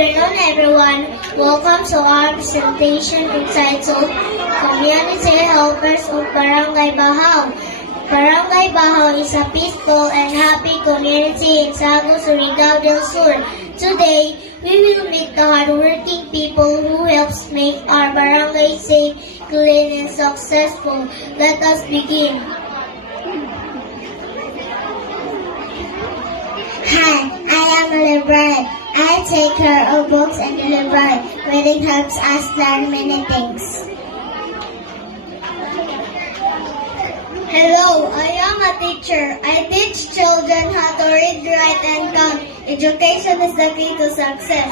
Good afternoon, everyone. Welcome to our presentation entitled Community Helpers of Barangay Bahaw. Barangay Bahaw is a peaceful and happy community in Sago, Surigao del Sur. Today, we will meet the hardworking people who helps make our barangay safe, clean, and successful. Let us begin. Hi, I am a librarian. I take care of books and the library. Reading helps us learn many things. Hello, I am a teacher. I teach children how to read, write, and count. Education is the key to success.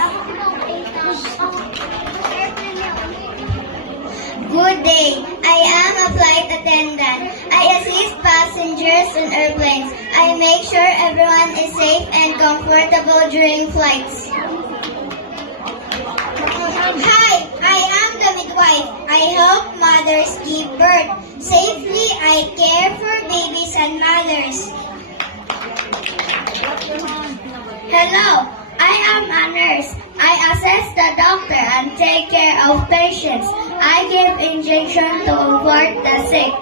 Good day. I am a flight attendant. I assist passengers on airplanes. I make sure everyone is safe and comfortable during flights. Hi, I am the midwife. I help mothers give birth. Safely, I care for babies and mothers. Hello, I am a nurse. I assess the doctor and take care of patients. I give injection to avoid the sick.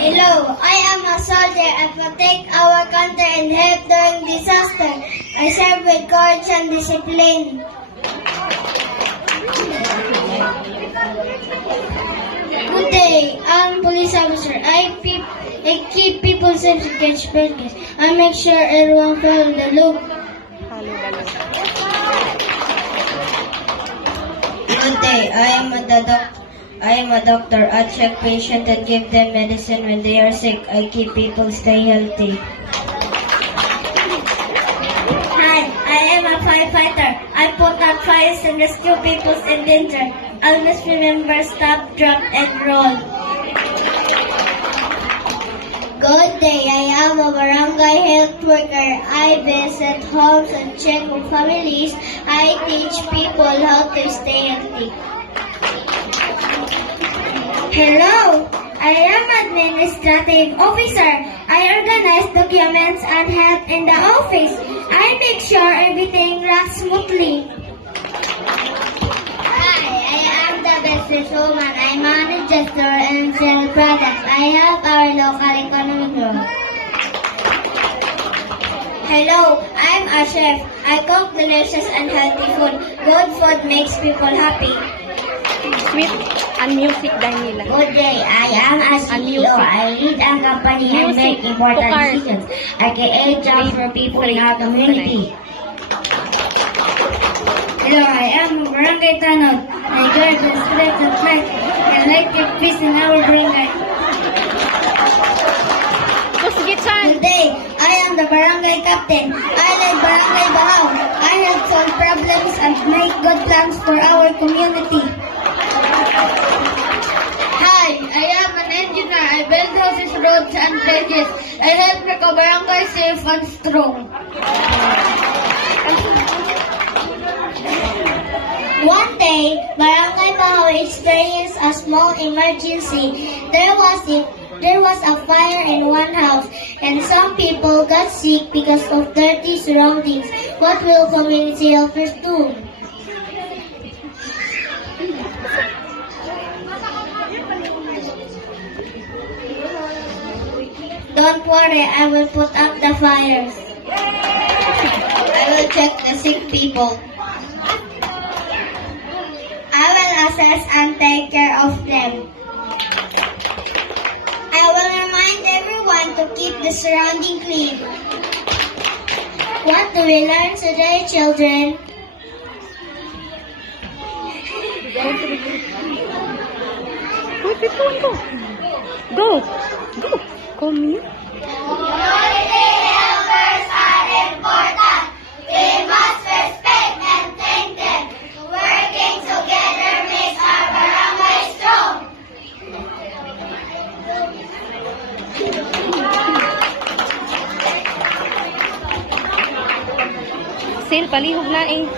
Hello, I am a soldier. I protect our country and help during disaster. I serve with courage and discipline. Good day, I'm police officer. I keep people safe against burglars. I make sure everyone follows the law. Good day, I am a doctor. I check patients and give them medicine when they are sick. I keep people stay healthy. Hi, I am a firefighter. I put out fires and rescue people in danger. Always remember stop, drop, and roll. Good day, I am a barangay health worker. I visit homes and check on families. I teach people how to stay healthy. Hello, I am administrative officer. I organize documents and help in the office. I make sure everything runs smoothly. Hi, I am the businesswoman. I manage the store and sell products. I help our local economy grow. Hello, I'm a chef. I cook delicious and healthy food. Good food makes people happy. Sweet and music Daniela. Good day, I am a CEO. I lead a company and make important decisions. I create jobs for people in our community. Hello, I am a barangay tanod. I guard the streets at night. I like the peace in our barangay. Good day, I am the barangay captain. I lead barangay Bahaw. I help solve problems and make good plans for our community. Hi, I am an engineer. I build houses, roads, and bridges. I help make a barangay safe and strong. One day, Barangay Bahaw experienced a small emergency. There was a fire in one house, and some people got sick because of dirty surroundings. What will community helpers do? Don't worry, I will put out the fires. I will check the sick people. I will assess and take care of them. I will remind everyone to keep the surrounding clean. What do we learn today, children? Go. Come here. Community helpers are important. We must respect and thank them. Working together makes our barangay strong. Sil, palihog na eh.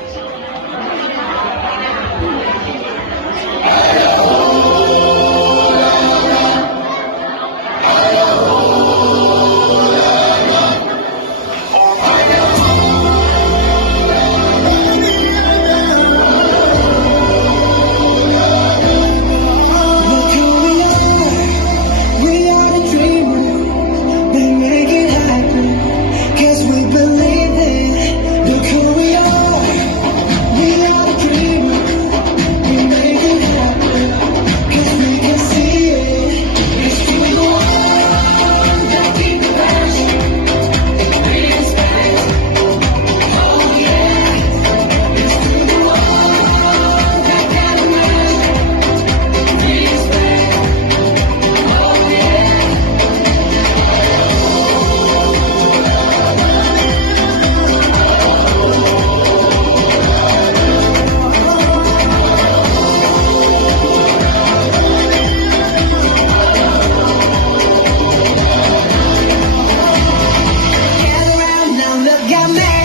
man.